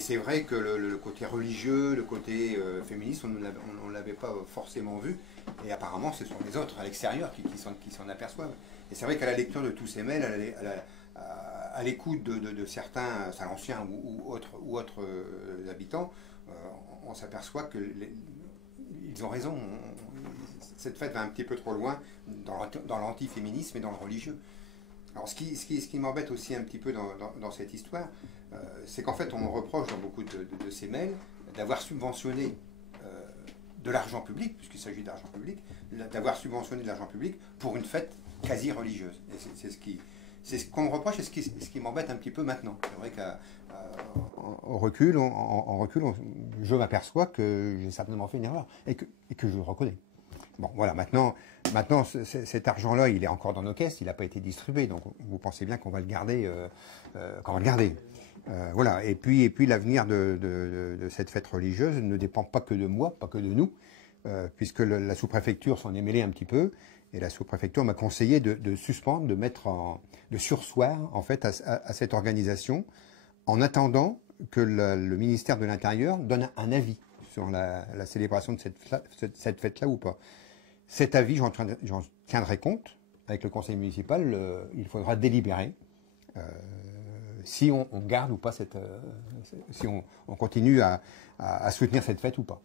c'est vrai que le côté religieux, le côté féministe, on ne l'avait pas forcément vu. Et apparemment, ce sont les autres à l'extérieur qui s'en aperçoivent. Et c'est vrai qu'à la lecture de tous ces mails, à l'écoute de certains Salanciens ou autres habitants, on s'aperçoit ils ont raison. Cette fête va un petit peu trop loin dans l'antiféminisme et dans le religieux. Alors ce qui m'embête aussi un petit peu dans cette histoire, c'est qu'en fait on me reproche dans beaucoup de ces mails d'avoir subventionné de l'argent public, puisqu'il s'agit d'argent public, d'avoir subventionné de l'argent public pour une fête quasi religieuse. Et c'est ce qu'on me reproche et ce qui m'embête un petit peu maintenant. C'est vrai qu'en recul, je m'aperçois que j'ai certainement fait une erreur et que je le reconnais. Bon, voilà, maintenant cet argent-là, il est encore dans nos caisses, il n'a pas été distribué, donc vous pensez bien qu'on va le garder. Voilà, et puis l'avenir de cette fête religieuse ne dépend pas que de moi, pas que de nous, puisque la sous-préfecture s'en est mêlée un petit peu, et la sous-préfecture m'a conseillé de suspendre, de surseoir en fait à cette organisation, en attendant que le ministère de l'Intérieur donne un avis sur la célébration de cette fête-là ou pas. Cet avis, j'en tiendrai compte avec le conseil municipal. Il faudra délibérer si on garde ou pas si on continue à soutenir cette fête ou pas.